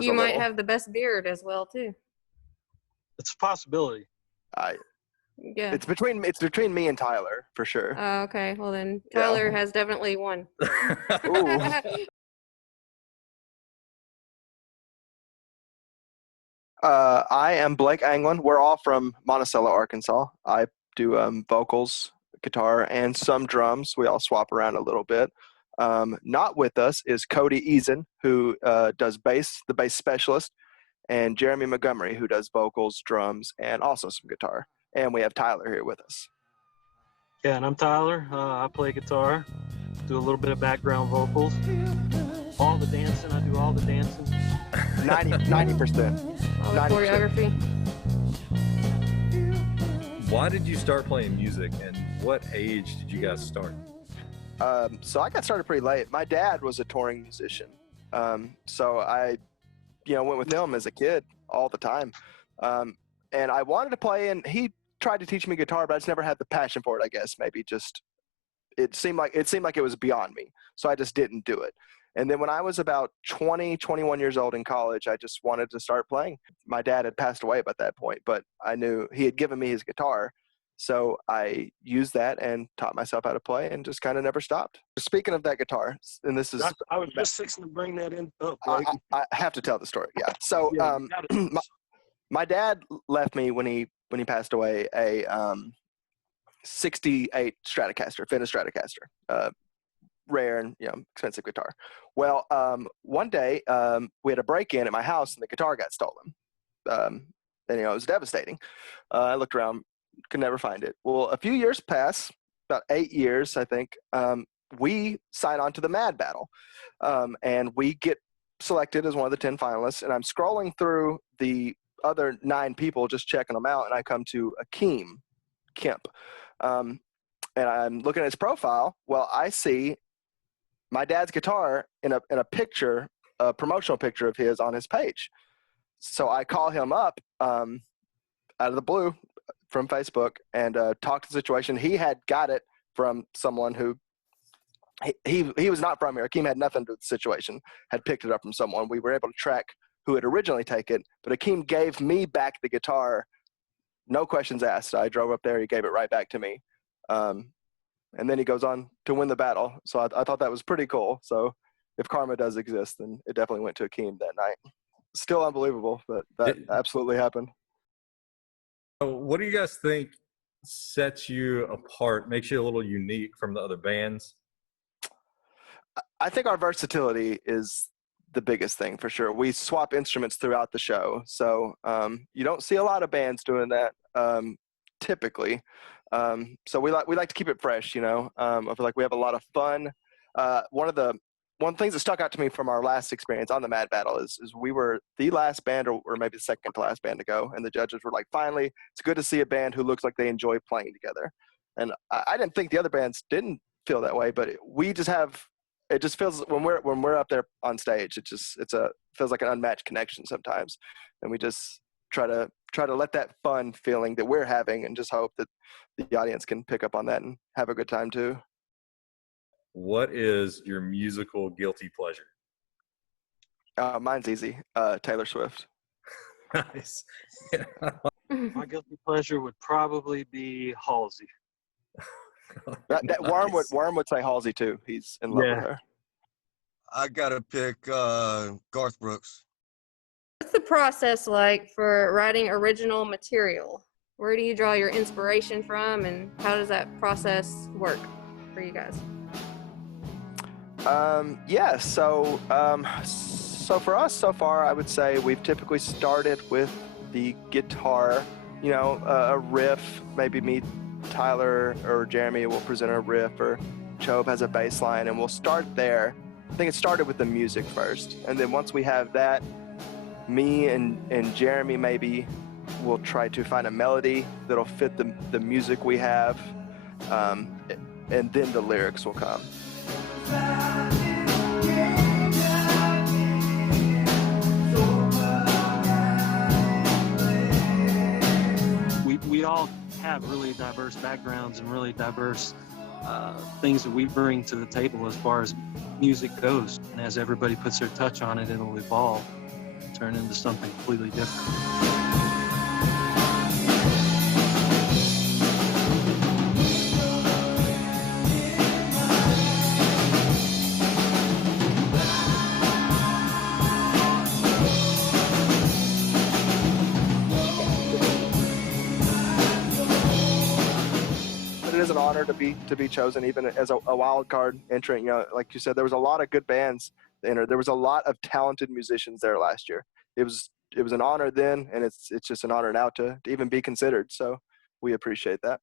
You might have the best beard as well too. It's a possibility. Yeah. It's between me and Tyler for sure. Okay. Well then, Tyler has definitely won. Ooh. I am Blake Anglin. We're all from Monticello, Arkansas. I do vocals, guitar, and some drums. We all swap around a little bit. Not with us is Cody Eason, who does bass, the bass specialist, and Jeremy Montgomery, who does vocals, drums, and also some guitar. And we have Tyler here with us. Yeah, and I'm Tyler. I play guitar, do a little bit of background vocals. All the dancing, I do all the dancing. 90%. All the choreography. Why did you start playing music, and what age did you guys start? So I got started pretty late. My dad was a touring musician. So I, went with him as a kid all the time. And I wanted to play, and he tried to teach me guitar, but I just never had the passion for it, I guess. Maybe just, it seemed like it was beyond me. So I just didn't do it. And then when I was about 20, 21 years old in college, I just wanted to start playing. My dad had passed away by that point, but I knew he had given me his guitar. So I used that and taught myself how to play and just kind of never stopped. Speaking of that guitar, and this is... I was just fixing to bring that in. I have to tell the story, yeah. So my dad left me when he passed away a 68 Stratocaster, Fender Stratocaster. Rare and expensive guitar. Well, one day we had a break-in at my house and the guitar got stolen. And it was devastating. I looked around, could never find it. Well, a few years pass, about 8 years, I think. We sign on to the Mad Battle, and we get selected as one of the 10 finalists. And I'm scrolling through the other 9 people, just checking them out, and I come to Akeem Kemp. And I'm looking at his profile. Well, I see my dad's guitar in a picture, a promotional picture of his on his page. So I call him up out of the blue from Facebook and talk to the situation. He had got it from someone who he was not from here. Akeem had nothing to do with the situation, had picked it up from someone. We were able to track who had originally taken it, but Akeem gave me back the guitar, no questions asked. I drove up there, he gave it right back to me. And then he goes on to win the battle. So I thought that was pretty cool. So if karma does exist, then it definitely went to Akeem that night. Still unbelievable, but that absolutely happened. What do you guys think sets you apart, makes you a little unique from the other bands? I think our versatility is the biggest thing for sure. We swap instruments throughout the show. So you don't see a lot of bands doing that typically. So we like to keep it fresh, I feel like we have a lot of fun. One of the things that stuck out to me from our last experience on the Mad Battle is we were the last band or maybe the second to last band to go. And the judges were like, finally, it's good to see a band who looks like they enjoy playing together. And I didn't think the other bands didn't feel that way, but we just it just feels when we're up there on stage, it feels like an unmatched connection sometimes. And we just try to let that fun feeling that we're having and just hope that the audience can pick up on that and have a good time too. What is your musical guilty pleasure? Mine's easy. Taylor Swift. Nice. My guilty pleasure would probably be Halsey. That Worm would say Halsey too. He's in love with her. I gotta pick Garth Brooks. What's the process like for writing original material? Where do you draw your inspiration from, and how does that process work for you guys? So for us so far, I would say we've typically started with the guitar, a riff. Maybe me, Tyler, or Jeremy will present a riff, or Chobe has a bass line, and we'll start there. I think it started with the music first, and then once we have that, me and Jeremy maybe will try to find a melody that'll fit the music we have, and then the lyrics will come. We all have really diverse backgrounds and really diverse things that we bring to the table as far as music goes. And as everybody puts their touch on it, it'll evolve. turn into something completely different. But it is an honor to be chosen, even as a wild card entrant. You know, like you said, there was a lot of good bands that entered. There was a lot of talented musicians there last year. It was an honor then, and it's just an honor now to even be considered. So we appreciate that.